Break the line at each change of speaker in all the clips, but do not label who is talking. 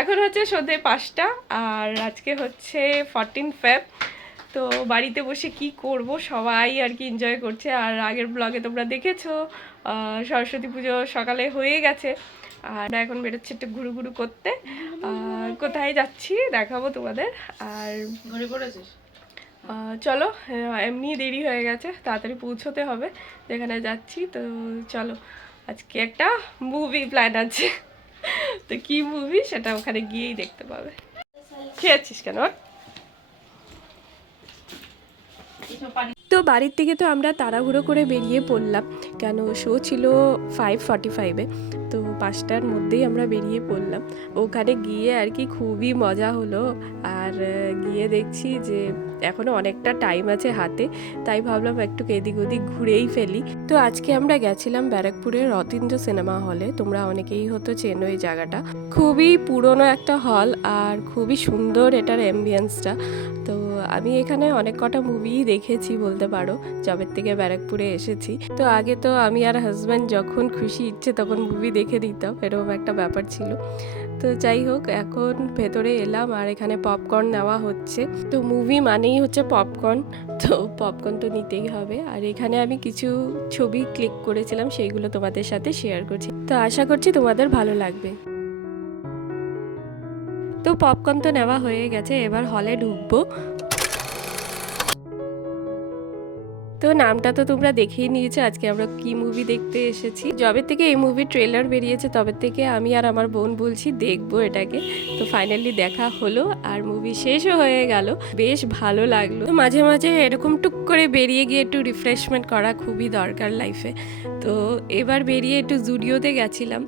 এখন হচ্ছে সন্ধে পাঁচটা আর আজকে হচ্ছে ফরটিন ফেব তো বাড়িতে বসে কি করব সবাই আর কি এনজয় করছে। আর আগের ব্লগে তোমরা দেখেছ সরস্বতী পুজো সকালে হয়ে গেছে। আর এখন বেরোচ্ছে একটু ঘুরু ঘুরু করতে। আর কোথায় যাচ্ছি দেখাবো তোমাদের। আর
ঘরে পড়েছিস
চলো এমনি দেরি হয়ে গেছে তাড়াতাড়ি পৌঁছতে হবে। যেখানে যাচ্ছি তো চলো। আজকে একটা মুভি প্ল্যান আছে। তো কি মুভি সেটা ওখানে গিয়েই দেখতে পাবে। খেয়েছিস কেন? তো বাড়ির থেকে তো আমরা তাড়াহুড়ো করে বেরিয়ে পড়লাম। কেন শো ছিল ফাইভ ফর্টি ফাইভে তো পাঁচটার মধ্যেই আমরা বেরিয়ে পড়লাম। ওখানে গিয়ে আর কি খুবই মজা হলো। আর গিয়ে দেখছি যে এখনও অনেকটা টাইম আছে হাতে, তাই ভাবলাম একটু এদিক ওদিক ঘুরেই ফেলি। তো আজকে আমরা গেছিলাম ব্যারাকপুরের রতীন্দ্র সিনেমা হলে, তোমরা অনেকেই হতো চেনো এই জায়গাটা। খুবই পুরনো একটা হল আর খুবই সুন্দর এটার অ্যাম্বিয়েন্সটা তো আমি এখানে অনেক কটা মুভিই দেখেছি বলতে পারো জবের থেকে ব্যারাকপুরে এসেছি। তো আগে তো আমি আর হাজব্যান্ড যখন খুশি ইচ্ছে তখন মুভি দেখে দিতাম, এরকম একটা ব্যাপার ছিল। তো যাই হোক, এখন ভেতরে এলাম আর এখানে পপকর্ন নেওয়া হচ্ছে। তো মুভি মানেই হচ্ছে পপকর্ন তো পপকর্ন তো নিতেই হবে। আর এখানে আমি কিছু ছবি ক্লিক করেছিলাম, সেইগুলো তোমাদের সাথে শেয়ার করছি। তো আশা করছি তোমাদের ভালো লাগবে। তো পপকর্ন তো নেওয়া হয়ে গেছে, এবার হলে ঢুকবো। তো নামটা তো তোমরা দেখেই নিয়েছো, আজকে আমরা কি মুভি দেখতে এসেছি। যবে থেকে এই মুভির ট্রেলার বেরিয়েছে, তবে থেকে আমি আর আমার বোন বলছি, দেখব এটাকে। তো ফাইনালি দেখা হলো আর মুভি শেষও হয়ে গেল। বেশ ভালো লাগল। তো মাঝে মাঝে এরকম টুক করে বেরিয়ে গিয়ে একটু রিফ্রেশমেন্ট করা খুবই দরকার লাইফে তো এবার বেরিয়ে একটু জুডিওতে গেছিলাম।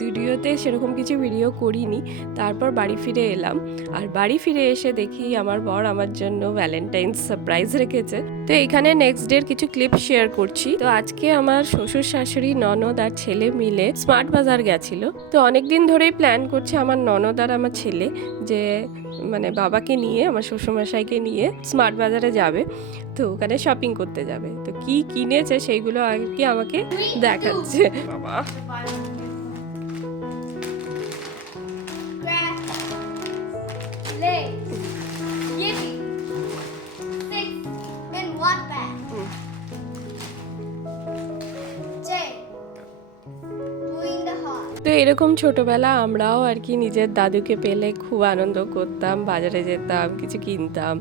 জুডিওতে সেরকম কিছু ভিডিও করিনি। তারপর বাড়ি ফিরে এলাম। আর বাড়ি ফিরে এসে দেখি আমার বর আমার জন্য ভ্যালেন্টাইন্স সারপ্রাইজ রেখেছে। তো এখানে নেক্সট ডের কিছু ক্লিপ শেয়ার করছি। তো আজকে আমার শ্বশুর শাশুড়ি, ননদ আর ছেলে মিলে স্মার্ট বাজার গেছিল। তো অনেক দিন ধরেই প্ল্যান করছে আমার ননদ আর আমার ছেলে যে মানে বাবাকে নিয়ে, আমার শ্বশুরমশাইকে নিয়ে স্মার্ট বাজারে যাবে। তো ওখানে শপিং করতে যাবে। তো কি কিনেছে সেইগুলো আর কি আমাকে দেখাচ্ছে। বাবা। তো এরকম ছোটবেলা আমরাও আর কি নিজের দাদুকে পেলে খুব আনন্দ করতাম, বাজারে যেতাম, কিছু কিনতাম।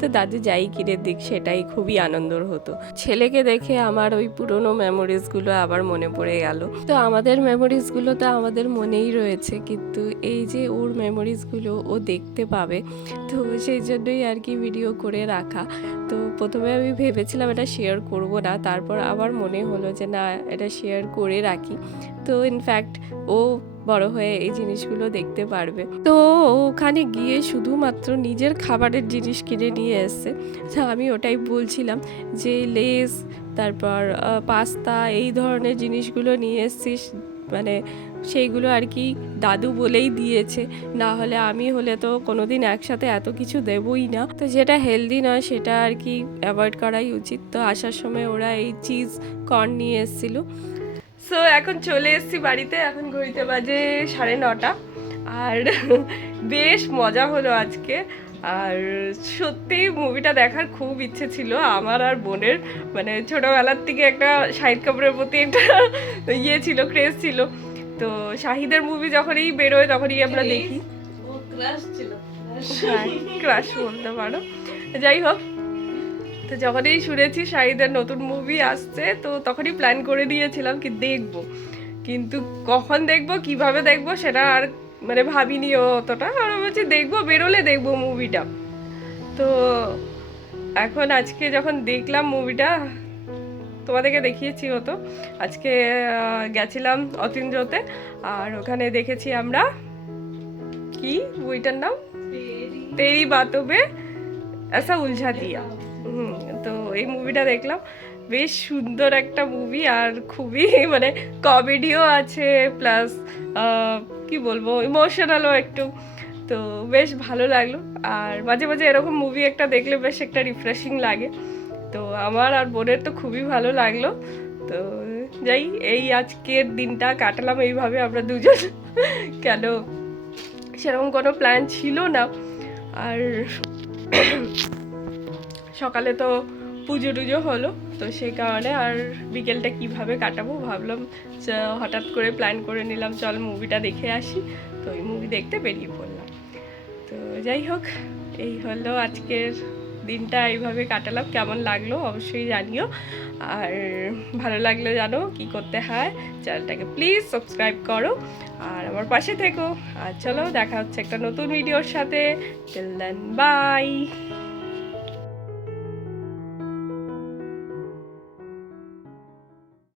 তো দাদু যাই কিনে দিক, সেটাই খুবই আনন্দর হতো। ছেলেকে দেখে আমার ওই পুরনো মেমোরিজগুলো আবার মনে পড়ে গেল। তো আমাদের মেমোরিজগুলো তো আমাদের মনেই রয়েছে, কিন্তু এই যে ওর মেমোরিজগুলো ও দেখতে পাবে, তো সেই জন্যই আর কি ভিডিও করে রাখা। তো প্রথমে আমি ভেবেছিলাম এটা শেয়ার করব না, তারপর আবার মনে হলো যে না, এটা শেয়ার করে রাখি। তো ইনফ্যাক্ট ও বড় হয়ে এই জিনিসগুলো দেখতে পারবে। তো ওখানে গিয়ে শুধুমাত্র নিজের খাবারের জিনিস কিনে নিয়ে এসছে। আমি ওটাই বলছিলাম যে, লেস, তারপর পাস্তা, এই ধরনের জিনিসগুলো নিয়ে এসছিস মানে সেইগুলো আর কি দাদু বলেই দিয়েছে। না হলে আমি হলে তো কোনোদিন একসাথে এত কিছু দেবই না। তো যেটা হেলদি নয় সেটা আর কি অ্যাভয়েড করাই উচিত। তো আসার সময় ওরা এই চিজ কর্ন নিয়ে এসেছিল। সো এখন চলে এসেছি বাড়িতে। এখন ঘড়িতে বাজে সাড়ে নটা। আর বেশ মজা হলো আজকে। আর সত্যি মুভিটা দেখার খুব ইচ্ছে ছিল। আমার আর বোনের মানে ছোটোবেলার থেকে একটা শাহিদ কাপুরের প্রতি একটা ইয়ে ছিল ক্রেজ ছিল। তো শাহিদের মুভি যখনই বেরোয় তখনই আমরা দেখি।
ক্রাশ
ক্রাশ বলতে পারো। যাই হোক তো যখনই শুনেছি শাহিদের নতুন মুভি আসছে তো তখনই প্ল্যান করে দিয়েছিলাম কি দেখব। কিন্তু কখন দেখব কীভাবে দেখব সেটা আর মানে ভাবিনি ও অতটা। আর আমি বলছি দেখব বেরোলে দেখব মুভিটা তো এখন আজকে যখন দেখলাম মুভিটা তোমাদেরকে দেখিয়েছি হতো আজকে গেছিলাম অতীন্দ্রতে আর ওখানে দেখেছি আমরা কি বইটার নাম? তেরি। বাতবে এসা উলঝা দিয়া হুম, তো এই মুভিটা দেখলাম। বেশ সুন্দর একটা মুভি আর খুবই মানে কমেডিও আছে প্লাস কি বলব ইমোশনালও একটু। তো বেশ ভালো লাগল। আর মাঝে মাঝে এরকম মুভি একটা দেখলে বেশ একটা রিফ্রেশিং লাগে। তো আমার আর বোনের তো খুবই ভালো লাগল। তো যাই, এই আজকের দিনটা কাটালাম এইভাবে আমরা দুজন। কেন? সেরকম কোনো প্ল্যান ছিল না। আর সকালে তো পুজো টুজো হলো। তো সেই কারণে আর বিকেলটা কীভাবে কাটাবো ভাবলাম হঠাৎ করে প্ল্যান করে নিলাম, চল মুভিটা দেখে আসি। তো ওই মুভি দেখতে বেরিয়ে পড়লাম। তো যাই হোক, এই হলো আজকের দিনটা, এইভাবে কাটালাম। কেমন লাগল অবশ্যই জানিও। আর ভালো লাগলে জানো কি করতে হয়, চ্যানেলটাকে প্লিজ সাবস্ক্রাইব করো। আর আমার পাশে থেকো। আর চলো, দেখা হচ্ছে একটা নতুন ভিডিওর সাথে। দেন বাই